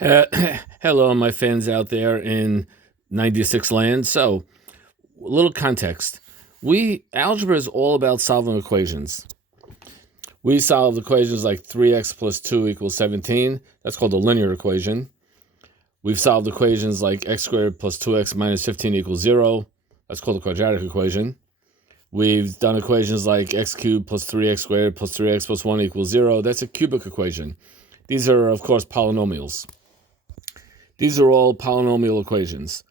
Uh, Hello, my fans out there in 96 land. So, a little context. Algebra is all about solving equations. We solve equations like 3x plus 2 equals 17. That's called a linear equation. We've solved equations like x squared plus 2x minus 15 equals 0. That's called a quadratic equation. We've done equations like x cubed plus 3x squared plus 3x plus 1 equals 0. That's a cubic equation. These are, of course, polynomials. These are all polynomial equations.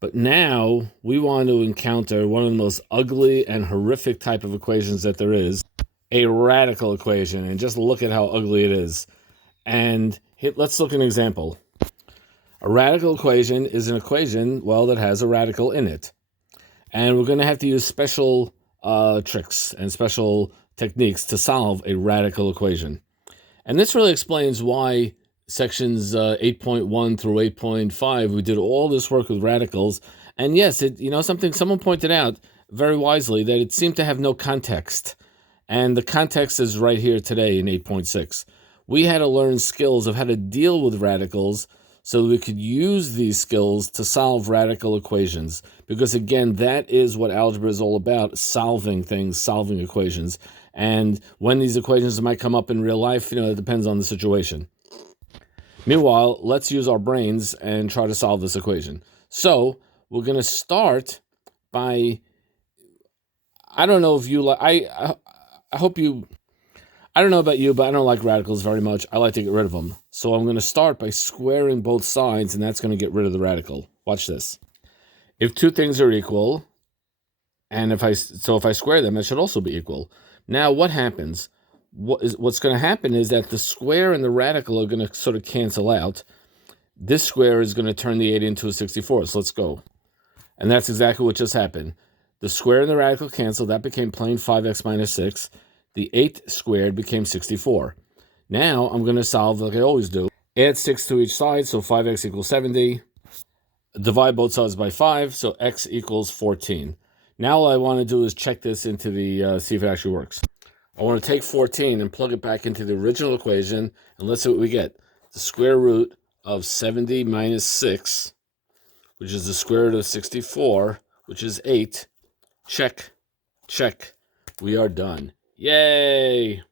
But now we want to encounter one of the most ugly and horrific type of equations that there is, a radical equation. And just look at how ugly it is. And let's look at an example. A radical equation is an equation, that has a radical in it. And we're going to have to use special tricks and special techniques to solve a radical equation. And this really explains why sections 8.1 through 8.5, we did all this work with radicals. And yes, someone pointed out very wisely that it seemed to have no context. And the context is right here today in 8.6. We had to learn skills of how to deal with radicals so that we could use these skills to solve radical equations. Because again, that is what algebra is all about, solving things, solving equations. And when these equations might come up in real life, it depends on the situation. Meanwhile, let's use our brains and try to solve this equation. So we're going to start by, I don't know if you like, I hope you, I don't know about you, but I don't like radicals very much. I like to get rid of them. So I'm going to start by squaring both sides, and that's going to get rid of the radical. Watch this. If two things are equal, and if I square them, it should also be equal. Now what happens? What's going to happen is that the square and the radical are going to sort of cancel out. This square is going to turn the 8 into a 64. So let's go. And that's exactly what just happened. The square and the radical canceled. That became plain 5x minus 6. The 8 squared became 64. Now I'm going to solve like I always do. Add 6 to each side, so 5x equals 70. Divide both sides by 5, so x equals 14. Now all I want to do is check this into the, see if it actually works. I want to take 14 and plug it back into the original equation, and let's see what we get. The square root of 70 minus 6, which is the square root of 64, which is 8. Check. We are done. Yay!